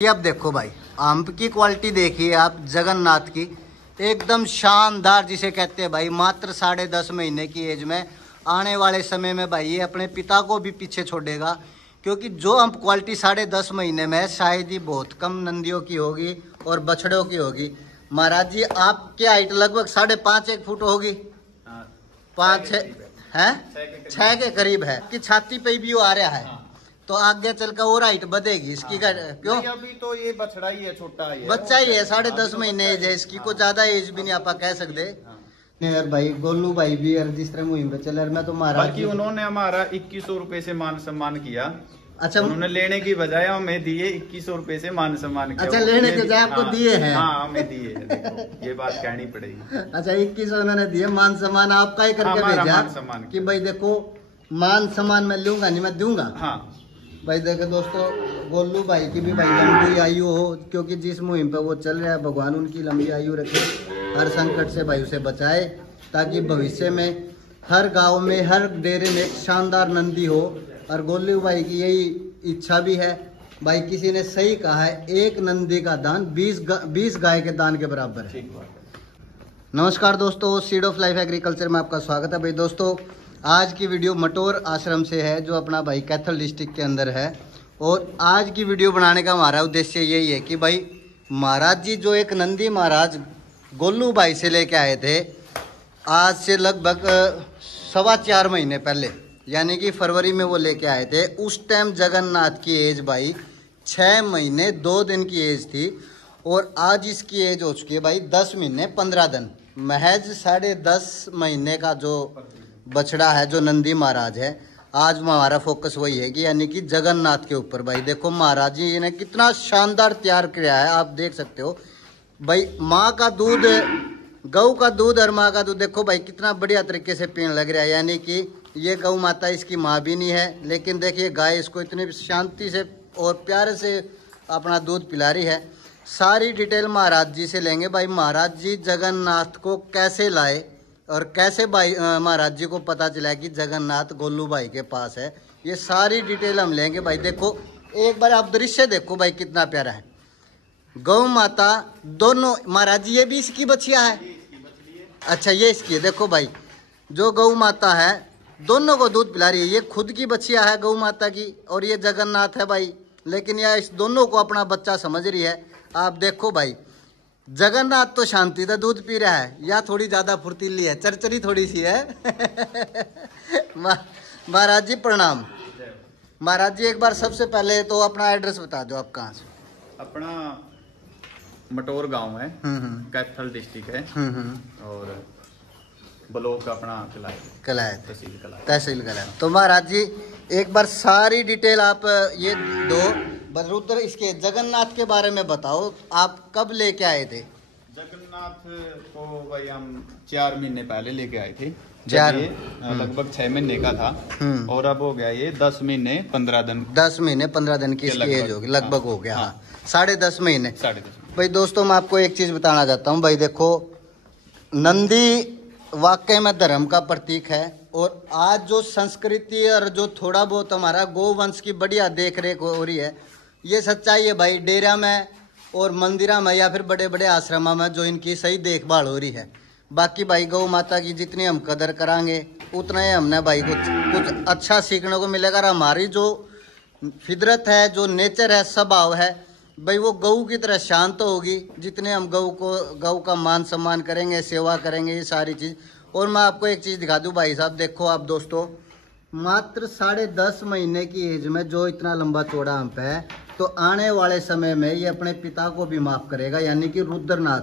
ये अब देखो भाई, आम की क्वालिटी देखिए आप जगन्नाथ की, एकदम शानदार जिसे कहते हैं भाई। मात्र 10.5 महीने की एज में आने वाले समय में भाई ये अपने पिता को भी पीछे छोड़ेगा, क्योंकि जो आम क्वालिटी 10.5 महीने में शायद ही बहुत कम नंदियों की होगी और बछड़ों की होगी। महाराज जी आपकी हाइट लगभग 5.5 फुट होगी, 5 है 6 के करीब है कि छाती पे भी वो आ रहा है, तो आगे चलकर और हाइट बढ़ेगी इसकी। क्यों? अभी तो ये बछड़ा ही है, छोटा ही है, बच्चा ही है, 10.5 महीने एज है इसकी, को ज्यादा एज भी नहीं आप कह सकते। यार भाई गोलू भाई भी यार जिस तरह मुहिम पे चल रहा, मैं तो महाराज बाकी उन्होंने हमारा 2100 रुपए से मान सम्मान किया। अच्छा, उन्होंने लेने की बजाय हमें दिए 2100 रुपए से मान सम्मान किया। अच्छा, लेने के बजाय आपको दिए हैं? हाँ हमें दिए हैं, देखो ये बात कहनी पड़ेगी। अच्छा 2100 उन्होंने दिए, मान सम्मान आपका ही करके भेजा कि भाई देखो मान सम्मान मैं लूंगा नहीं, मैं दूंगा। हाँ भाई देखो दोस्तों, गोलू भाई की भी भाई लंबी आयु हो, क्योंकि जिस मुहिम पे वो चल रहा है भगवान उनकी लंबी आयु रखे, हर संकट से भाई उसे बचाए, ताकि भविष्य में हर गांव में हर डेरे में एक शानदार नंदी हो। और गोलू भाई की यही इच्छा भी है भाई। किसी ने सही कहा है, एक नंदी का दान 20 गाय के दान के बराबर है। नमस्कार दोस्तों, सीड ऑफ लाइफ एग्रीकल्चर में आपका स्वागत है। भाई दोस्तों, आज की वीडियो मटोर आश्रम से है, जो अपना भाई कैथल डिस्ट्रिक्ट के अंदर है। और आज की वीडियो बनाने का हमारा उद्देश्य यही है कि भाई महाराज जी जो एक नंदी महाराज गोलू भाई से लेके आए थे, आज से लगभग 4.25 महीने पहले, यानी कि फरवरी में वो लेके आए थे। उस टाइम जगन्नाथ की एज भाई 6 महीने 2 दिन की एज थी, और आज इसकी एज हो चुकी है भाई 10 महीने 15 दिन। महज 10.5 महीने का जो बछड़ा है, जो नंदी महाराज है, आज हमारा फोकस वही है कि यानी कि जगन्नाथ के ऊपर। भाई देखो महाराज जी ने कितना शानदार तैयार किया है, आप देख सकते हो भाई। माँ का दूध, गऊ का दूध और माँ का दूध देखो भाई कितना बढ़िया तरीके से पीने लग रहा है। यानी कि ये गौ माता इसकी माँ भी नहीं है, लेकिन देखिए गाय इसको इतनी शांति से और प्यारे से अपना दूध पिला रही है। सारी डिटेल महाराज जी से लेंगे भाई। महाराज जी जगन्नाथ को कैसे लाए और कैसे भाई महाराज जी को पता चला कि जगन्नाथ गोलू भाई के पास है, ये सारी डिटेल हम लेंगे भाई। देखो एक बार आप दृश्य देखो भाई, कितना प्यारा है। गौ माता दोनों, महाराज जी ये भी इसकी बच्चियां है? अच्छा ये इसकी है। देखो भाई जो गौ माता है दोनों को दूध पिला रही है, ये खुद की बच्चियां है गौ माता की, और ये जगन्नाथ है भाई। लेकिन यह इस दोनों को अपना बच्चा समझ रही है। आप देखो भाई, जगन्नाथ तो शांति से दूध पी रहा है, या थोड़ी ज्यादा फुर्तीली है, चरचरी थोड़ी सी है। महाराज जी प्रणाम। महाराज जी एक बार सबसे पहले तो अपना एड्रेस बता दो, आप कहाँ से? अपना मटोर गांव है, कैथल डिस्ट्रिक्ट है, और ब्लॉक अपना कलायत, तहसील कलायत। तो महाराज जी एक बार सारी डिटेल आप ये दो बलरुद्र इसके जगन्नाथ के बारे में बताओ। आप कब लेके आए थे जगन्नाथ को? भाई हम 4 महीने पहले लेके आए थे। 4 लगभग 6 महीने का था, और अब हो गया ये 10 महीने 15 दिन। 10 महीने 15 दिन की इसकी एज होगी लगभग। हो गया हाँ 10.5 महीने। 10.5 भाई दोस्तों मैं आपको एक चीज बताना चाहता हूँ भाई। देखो नंदी वाकई में धर्म का प्रतीक है, और आज जो संस्कृति और जो थोड़ा बहुत हमारा गोवंश की बढ़िया देख रेख हो रही है, ये सच्चाई है भाई। डेरा में और मंदिरा में या फिर बड़े बड़े आश्रमों में जो इनकी सही देखभाल हो रही है। बाकी भाई गौ माता की जितनी हम कदर करांगे उतना ही हमने भाई कुछ अच्छा सीखने को मिलेगा। और हमारी जो फितरत है, जो नेचर है, स्वभाव है भाई, वो गऊ की तरह शांत होगी जितने हम गऊ का मान सम्मान करेंगे, सेवा करेंगे, ये सारी चीज। और मैं आपको एक चीज दिखा दूं भाई साहब, देखो आप दोस्तों, मात्र 10.5 महीने की एज में जो इतना लंबा चौड़ा हम्प है, तो आने वाले समय में ये अपने पिता को भी माफ करेगा। यानी कि रुद्रनाथ,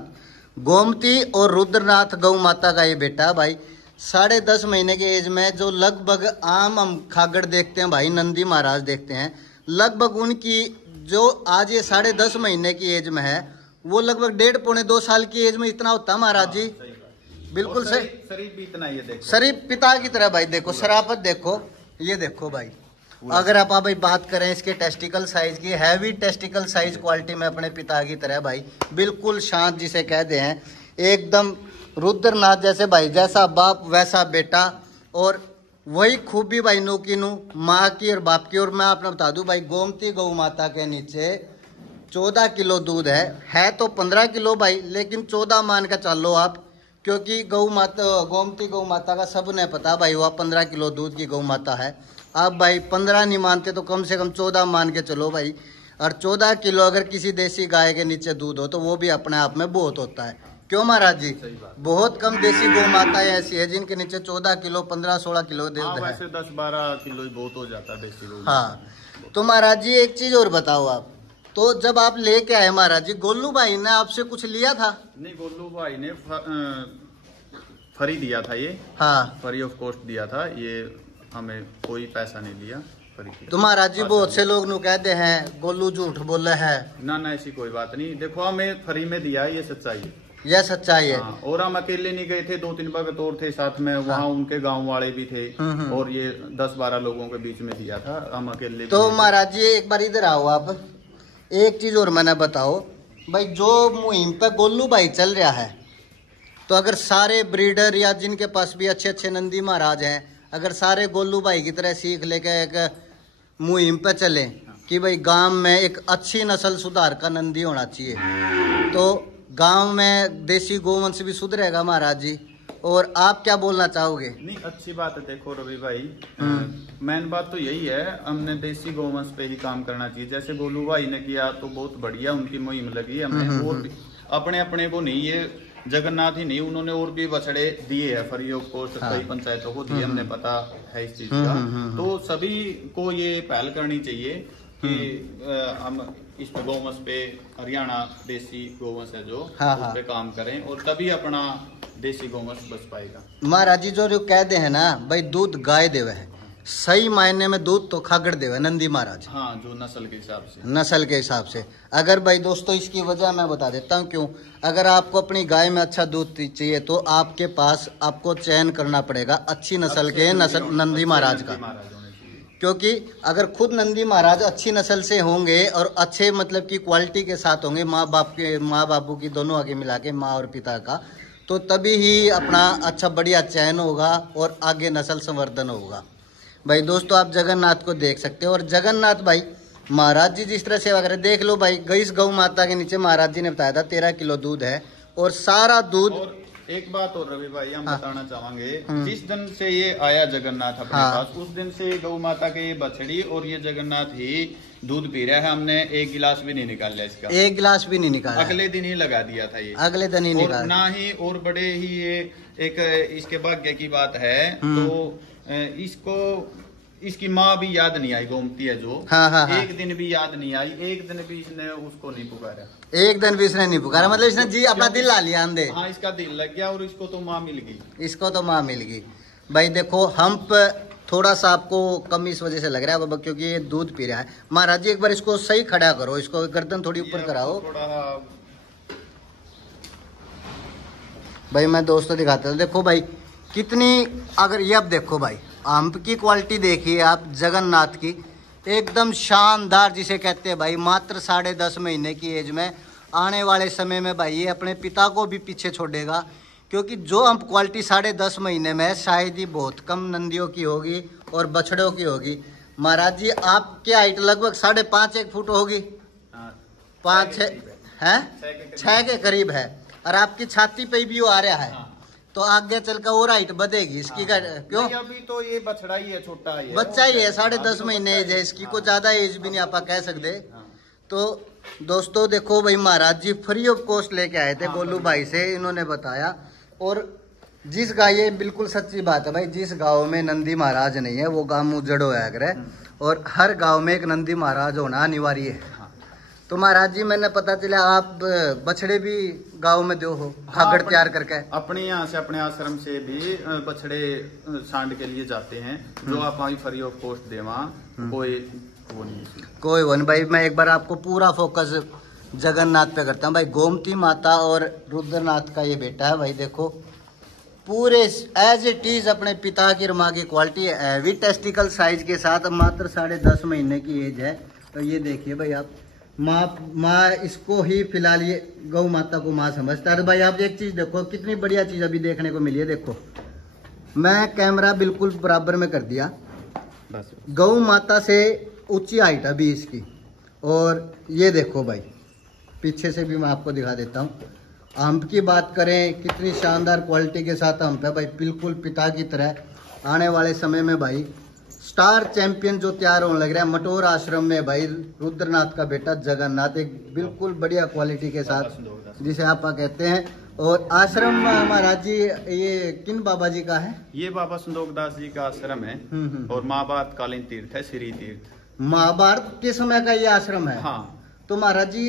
गोमती और रुद्रनाथ गौ माता का ये बेटा भाई 10.5 महीने की एज में, जो लगभग आम हम खागड़ देखते हैं भाई, नंदी महाराज देखते हैं, लगभग उनकी जो आज ये 10.5 महीने की एज में है, वो लगभग 1.5-2 साल की एज में इतना होता है महाराज जी। बिल्कुल सही, शरीफ भी इतना, ये देखो शरीफ पिता की तरह भाई। देखो शराफत देखो, ये देखो भाई। अगर आप भाई बात करें इसके टेस्टिकल साइज की, हैवी टेस्टिकल साइज क्वालिटी में अपने पिता की तरह भाई, बिल्कुल शांत जिसे कहते हैं, एकदम रुद्रनाथ जैसे भाई, जैसा बाप वैसा बेटा। और वही खूबी भाई नू की नू माँ की और बाप की। और मैं आपने बता दूं भाई, गोमती गौ माता के नीचे 14 किलो दूध है तो 15 किलो भाई, लेकिन 14 मान का चलो आप, क्योंकि गौ माता, गोमती गौ माता का सब ने पता भाई, वह 15 किलो दूध की गौ माता है। आप भाई 15 नहीं मानते तो कम से कम 14 मान के चलो भाई। और 14 किलो अगर किसी देसी गाय के नीचे दूध हो तो वो भी अपने आप में बहुत होता है, क्यों महाराज जी? बहुत कम देसी गौ माताएं ऐसी है जिनके नीचे 14 किलो 15-16 किलो दूध है। 10-12 किलो ही बहुत हो जाता है देसी गौ। हाँ, तो महाराज जी एक चीज और बताओ आप, तो जब आप लेके आए महाराज जी, गोलू भाई ने आपसे कुछ लिया था? नहीं, गोलू भाई ने फ्री दिया था ये। हाँ, फ्री ऑफ कॉस्ट दिया था ये, हमें कोई पैसा नहीं लिया, फ्री। तो महाराज जी बहुत से लोग नु कहते हैं गोलू झूठ बोले है। ना ऐसी कोई बात नहीं, देखो हमें फ्री में दिया है, ये सच्चाई है, यह सच्चाई है। हाँ, और हम अकेले नहीं गए थे, 2-3 भगत और थे साथ में, वहाँ उनके गांव वाले भी थे, और ये 10-12 लोगों के बीच में दिया था, हम अकेले। तो महाराज जी एक बार इधर आओ आप, एक चीज और मैंने बताओ भाई, जो मुहिम पे गोलू भाई चल रहा है, तो अगर सारे ब्रीडर या जिनके पास भी अच्छे अच्छे नंदी महाराज हैं, अगर सारे गोलू भाई की तरह सीख लेके एक मुहिम पे चले कि भाई गांव में एक अच्छी नस्ल सुधार का नंदी होना चाहिए, तो गांव में देसी गोवंश भी सुधरेगा महाराज जी। और आप क्या बोलना चाहोगे? नहीं, अच्छी बात है। देखो रवि भाई, मेन बात तो यही है, हमने देसी गोवंश पे ही काम करना चाहिए। जैसे गोलू भाई ने किया तो बहुत बढ़िया, उनकी मुहिम लगी हमें। और अपने अपने को नहीं, ये जगन्नाथ ही नहीं, उन्होंने और भी बछड़े दिए हैं फ्री ऑफ कॉस्ट, कई पंचायतों को दिए, हमने पता है इस चीज का। तो सभी को ये पहल करनी चाहिए कि हम इस गोवंश पे, हरियाणा देसी गोवंश है जो, उस पे काम करें, और तभी अपना देसी गोवंश बच पाएगा। महाराज जी जो कहते हैं ना भाई, दूध गाय देवे है, सही मायने में दूध तो खागड़ देवे नंदी महाराज। हाँ, जो नस्ल के हिसाब से, नस्ल के हिसाब से। अगर भाई दोस्तों इसकी वजह मैं बता देता हूँ क्यों। अगर आपको अपनी गाय में अच्छा दूध चाहिए तो आपके पास आपको चयन करना पड़ेगा अच्छी नस्ल के नंदी महाराज का, क्योंकि अगर खुद नंदी महाराज अच्छी नस्ल से होंगे और अच्छे मतलब की क्वालिटी के साथ होंगे, माँ बापू की दोनों आगे मिला के, माँ और पिता का, तो तभी ही अपना अच्छा बढ़िया चयन होगा और आगे नस्ल संवर्धन होगा। भाई दोस्तों आप जगन्नाथ को देख सकते हो, और जगन्नाथ भाई महाराज जी जिस तरह सेवा करे, देख लो भाई, इस गौ माता के नीचे महाराज जी ने बताया था 13 किलो दूध है, और सारा दूध। और एक बात और रवि भाई हम बताना चाहेंगे, जिस दिन से ये आया जगन्नाथ अपने पास, उस दिन से गौ माता के ये बछड़ी और ये जगन्नाथ ही दूध पी रहा है। हमने एक गिलास भी नहीं निकाल लिया इसका, एक गिलास भी नहीं निकाला, अगले दिन ही लगा दिया था ये, अगले दिन ही निकाला। ना ही और बड़े ही ये एक इसके भाग्य की बात है, तो इसकी माँ भी याद नहीं आई, गोमती है जो, एक दिन भी याद नहीं आई, एक दिन भी इसने उसको नहीं पुकारा, एक दिन भी इसने नहीं पुकारा, मतलब इसने जी अपना दिल ला लिया अंधे। हाँ, इसका दिल लग गया और इसको तो माँ मिल गई, इसको तो माँ मिल गई। भाई देखो हम थोड़ा सा आपको कम इस वजह से लग रहा है बाबा, क्योंकि ये दूध पी रहा है। महाराज जी एक बार इसको सही खड़ा करो, इसको गर्दन थोड़ी ऊपर कराओ भाई। मैं दोस्तों दिखाता हूँ, देखो भाई कितनी, अगर ये अब देखो भाई आंप की क्वालिटी देखिए आप, जगन्नाथ की एकदम शानदार जिसे कहते हैं भाई। मात्र 10.5 महीने की एज में, आने वाले समय में भाई ये अपने पिता को भी पीछे छोड़ेगा, क्योंकि जो आंप क्वालिटी 10.5 महीने में शायद ही बहुत कम नंदियों की होगी और बछड़ों की होगी। महाराज जी आपकी हाइट लगभग 5.5-1 फुट होगी, 5-6 के करीब है, और आपकी छाती पे भी वो आ रहा है, तो आगे चलकर और हाइट बढ़ेगी इसकी। क्यों? अभी तो ये बछड़ा ही है, छोटा ही है, बच्चा ही है, 10.5 महीने एज है इसकी, को ज्यादा एज भी नहीं आप कह सकते। तो दोस्तों देखो भाई महाराज जी फ्री ऑफ कॉस्ट लेके आए थे गोलू भाई से, इन्होंने बताया। और जिस गांव, ये बिल्कुल सच्ची बात है भाई, जिस गांव में नंदी महाराज नहीं है वो गांव उजड़ो है अगर, और हर गांव में एक नंदी महाराज होना अनिवार्य है। तो महाराज जी मैंने पता चला आप बछड़े भी गांव में दो हो, खागड़ तैयार करके अपने यहाँ से, अपने आश्रम से भी बछड़े सांड के लिए जाते हैं, जो आप वही फ्री ऑफ कॉस्ट देवा, कोई वन। भाई मैं एक बार आपको पूरा फोकस जगन्नाथ पे करता हूँ भाई। गोमती माता और रुद्रनाथ का ये बेटा है भाई, देखो पूरे एज इट इज अपने पिता की और माँ की क्वालिटी है, हैवी टेस्टिकल साइज के साथ, मात्र 10.5 महीने की एज है। तो ये देखिए भाई आप, माँ इसको ही फिलहाल ये गौ माता को माँ समझता है। भाई आप एक चीज देखो, कितनी बढ़िया चीज अभी देखने को मिली है। देखो मैं कैमरा बिल्कुल बराबर में कर दिया, गौ माता से ऊंची हाइट अभी इसकी, और ये देखो भाई पीछे से भी मैं आपको दिखा देता हूँ। हम्प की बात करें, कितनी शानदार क्वालिटी के साथ हम्प है भाई, बिल्कुल पिता की तरह। आने वाले समय में भाई स्टार चैंपियन जो तैयार होने लग रहा है मटोर आश्रम में भाई, रुद्रनाथ का बेटा जगन्नाथ, एक बिल्कुल बढ़िया क्वालिटी के साथ जिसे आप कहते हैं। और आश्रम महाराज जी ये किन बाबा जी का है? ये बाबा संदोकदास जी का आश्रम है और महाभारत कालीन तीर्थ है, श्री तीर्थ। महाभारत के समय का ये आश्रम है? हाँ। तो महाराज जी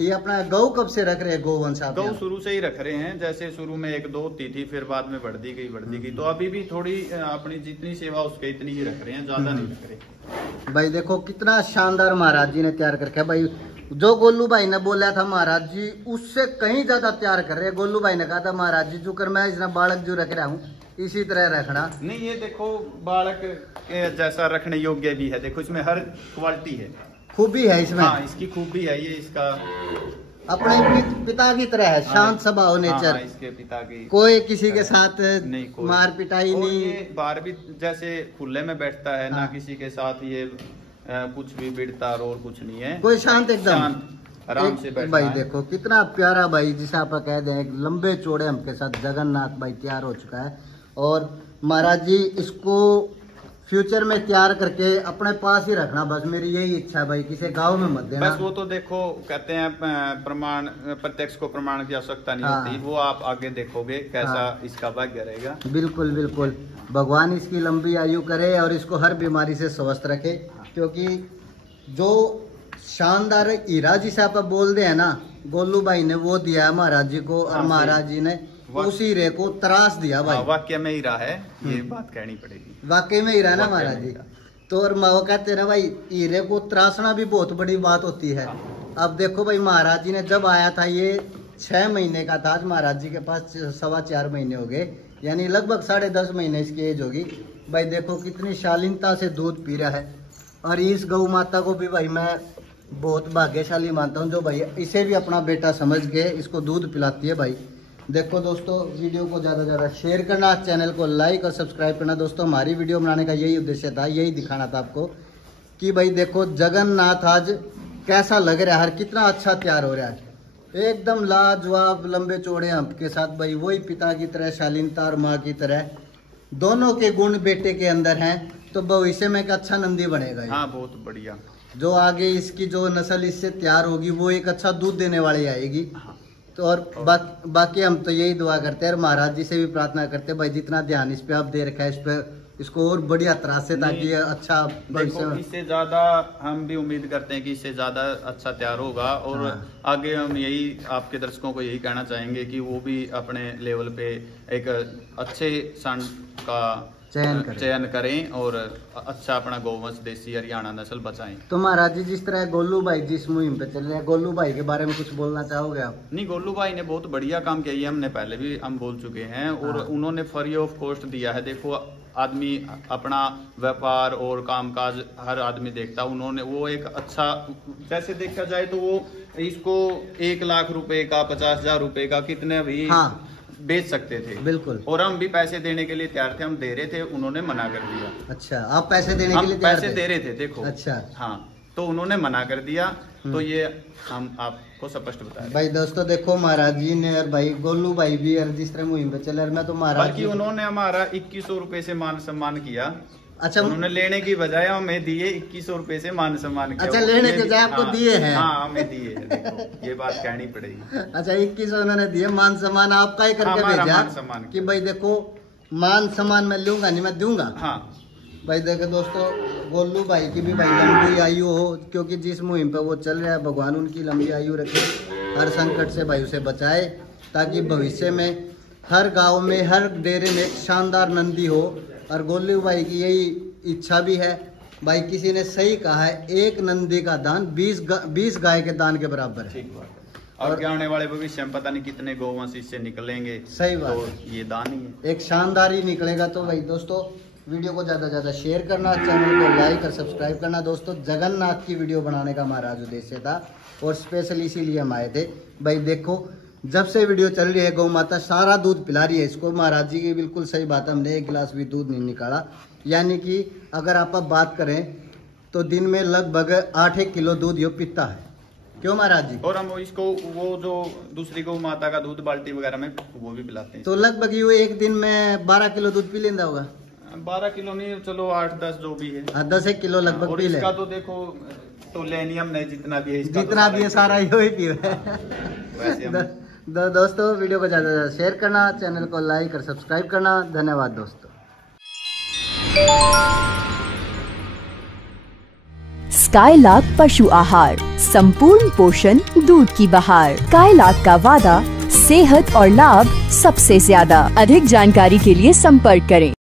ये अपना गौ कब से रख रहे हैं? गोवंश आप? गौ शुरू से ही रख रहे हैं, जैसे शुरू में 1-2 होती थी, फिर बाद में बढ़ती गई। तो अभी भी थोड़ी अपनी जितनी सेवा उसके इतनी ही रख रहे हैं, ज्यादा नहीं रख रहे। भाई देखो कितना शानदार महाराज जी ने तैयार करके है भाई। जो गोलू भाई ने बोला था महाराज जी उससे कहीं ज्यादा तैयार कर रहे हैं। गोलू भाई ने कहा था महाराज जी जो कर मैं इतना बालक जो रख रहा हूँ इसी तरह रखना। नहीं, ये देखो बालक जैसा रखने योग्य भी है। देखो इसमें हर क्वालिटी है, खूबी है इसमें। हाँ, इसकी खूबी है, ये इसका अपने पिता की तरह है, शांत स्वभाव नेचर। इसके पिता की कोई किसी के साथ नहीं, मार पिटाई नहीं। ये बाहर भी जैसे खुले में बैठता है ना, किसी के साथ ये कुछ भी बिड़ता और कुछ नहीं है, कोई शांत एकदम आराम से बैठता भाई। देखो कितना प्यारा भाई, जिसे आप कह दें लंबे चौड़े हम के साथ जगन्नाथ भाई तैयार हो चुका है। और महाराज जी इसको फ्यूचर में तैयार करके अपने पास ही रखना, बस मेरी यही इच्छा है भाई, किसी गांव में मत देना। बस वो तो देखो कहते हैं प्रमाण, प्रत्यक्ष को प्रमाण की आवश्यकता नहीं होती, वो आप आगे देखोगे कैसा इसका भाग्य रहेगा। बिल्कुल बिल्कुल, भगवान इसकी लंबी आयु करे और इसको हर बीमारी से स्वस्थ रखे, क्योंकि जो शानदार हीरा जिसे आप बोल दे है ना, गोलू भाई ने वो दिया है महाराज जी को, और महाराज जी ने उसी हीरे को तराश दिया भाई। वाक्य में हीरा है, ये बात कहनी पड़ेगी, वाकई में हीरा ना महाराज जी। तो और वो कहते ना भाई हीरे को तराशना भी बहुत बड़ी बात होती है। अब देखो भाई महाराज जी ने जब आया था ये 6 महीने का था, आज महाराज जी के पास 4.25 महीने हो गए, यानी लगभग 10.5 महीने इसकी एज होगी भाई। देखो कितनी शालीनता से दूध पी रहा है। और इस गौ माता को भी भाई मैं बहुत भाग्यशाली मानता हूँ जो भाई इसे भी अपना बेटा समझ के इसको दूध पिलाती है भाई। देखो दोस्तों, वीडियो को ज़्यादा से ज़्यादा शेयर करना, चैनल को लाइक और सब्सक्राइब करना। दोस्तों हमारी वीडियो बनाने का यही उद्देश्य था, यही दिखाना था आपको कि भाई देखो जगन्नाथ आज कैसा लग रहा है, हर कितना अच्छा तैयार हो रहा है, एकदम लाजवाब लंबे चौड़े हम्प के साथ भाई। वही पिता की तरह शालीनता और माँ की तरह दोनों के गुण बेटे के अंदर हैं, तो भविष्य में एक अच्छा नंदी बनेगा। हाँ, बहुत बढ़िया। जो आगे इसकी जो नस्ल इससे तैयार होगी वो एक अच्छा दूध देने वाली आएगी। तो और बाकी हम तो यही दुआ करते हैं और महाराज जी से भी प्रार्थना करते हैं भाई जितना ध्यान इस पे आप दे रखा है, इस पे इसको और बढ़िया तरह से, ताकि अच्छा देखो इससे ज्यादा हम भी उम्मीद करते हैं कि इससे ज्यादा अच्छा तैयार होगा। और आगे हम यही आपके दर्शकों को यही कहना चाहेंगे कि वो भी अपने लेवल पे एक अच्छे सन का चयन करें और अच्छा अपना गौवंश देसी हरियाणा नस्ल बचाएं। तो महाराज जी जिस तरह गोलू भाई जिस मुहिम पे चल रहे हैं, गोलू भाई के बारे में कुछ बोलना चाहोगे आप? नहीं, गोलू भाई ने बहुत बढ़िया काम किया, ये हमने पहले भी हम बोल चुके हैं। और उन्होंने फ्री ऑफ कॉस्ट दिया है। देखो आदमी अपना व्यापार और कामकाज हर आदमी देखता, उन्होंने वो एक अच्छा, जैसे देखा जाए तो वो इसको 1 लाख रुपए का 50,000 रुपए का कितने भी बेच सकते थे। बिल्कुल। और हम भी पैसे देने के लिए तैयार थे, हम दे रहे थे, उन्होंने मना कर दिया। अच्छा, आप पैसे देने के लिए पैसे दे रहे थे, देखो। अच्छा, हाँ, तो उन्होंने मना कर दिया। तो ये हम आपको स्पष्ट बताया भाई। दोस्तों देखो महाराज जी ने और भाई गोलू भाई भी और जिस तरह मुहिम पे चल, मैं तो महाराज जी उन्होंने हमारा 2100 रुपए से मान सम्मान किया। अच्छा, उन्होंने लेने की बजाय हमें दिए 2100 रुपए से मान सम्मान किया। अच्छा, लेने के बजाय आपको दिए हैं? हाँ, हमें दिए हैं, देखो ये बात कहनी पड़ेगी। अच्छा, 2100 उन्होंने दिए, मान सम्मान आपका ही करके भेजा कि भाई देखो मान सम्मान मैं लूंगा नहीं, मैं दूंगा। हाँ भाई देखो दोस्तों, गोलू भाई की भी भाई लंबी आयु हो, क्योंकि जिस मुहिम पे वो चल रहा है भगवान उनकी लंबी आयु रखे, हर संकट से भाई उसे बचाए, ताकि भविष्य में हर गांव में हर डेरे में एक शानदार नंदी हो। और गोलू भाई की यही इच्छा भी है भाई। किसी ने सही कहा है, एक नंदी का दान 20 गाय के दान के बराबर है। ठीक बात है। और क्या आने वाले भविष्य में पता नहीं कितने गौवंश इससे निकलेंगे। सही बात, तो ये दान ही है, एक शानदार ही निकलेगा। तो भाई दोस्तों वीडियो को ज़्यादा से ज़्यादा शेयर करना, चैनल को लाइक और सब्सक्राइब करना। दोस्तों जगन्नाथ की वीडियो बनाने का हमारा उद्देश्य था और स्पेशल इसीलिए हम आए थे। भाई देखो जब से वीडियो चल रही है गौ माता सारा दूध पिला रही है इसको। महाराज जी की बिल्कुल सही बात है, हमने 1 गिलास भी दूध नहीं निकाला। यानी कि अगर आप बात करें तो दिन में लगभग 8 किलो दूध ये पीता है। क्यों महाराज जी? और हम इसको वो जो दूसरी गौ माता का दूध बाल्टी वगैरह में वो भी पिलाते हैं। तो लगभग ये एक दिन में 12 किलो दूध पी लेता होगा? 12 किलो नहीं, चलो 8-10 जो भी है। 10 किलो लगभग पी ले। इसका तो देखो तो लेनियम नहीं, जितना भी है इसका जितना भी है सारा ही पी दोस्तों वीडियो को ज्यादा से ज्यादा शेयर करना, चैनल को लाइक और सब्सक्राइब करना। धन्यवाद दोस्तों। स्काईलार्क पशु आहार, संपूर्ण पोषण, दूध की बहार। स्काईलार्क का वादा, सेहत और लाभ सबसे ज्यादा। अधिक जानकारी के लिए संपर्क करें।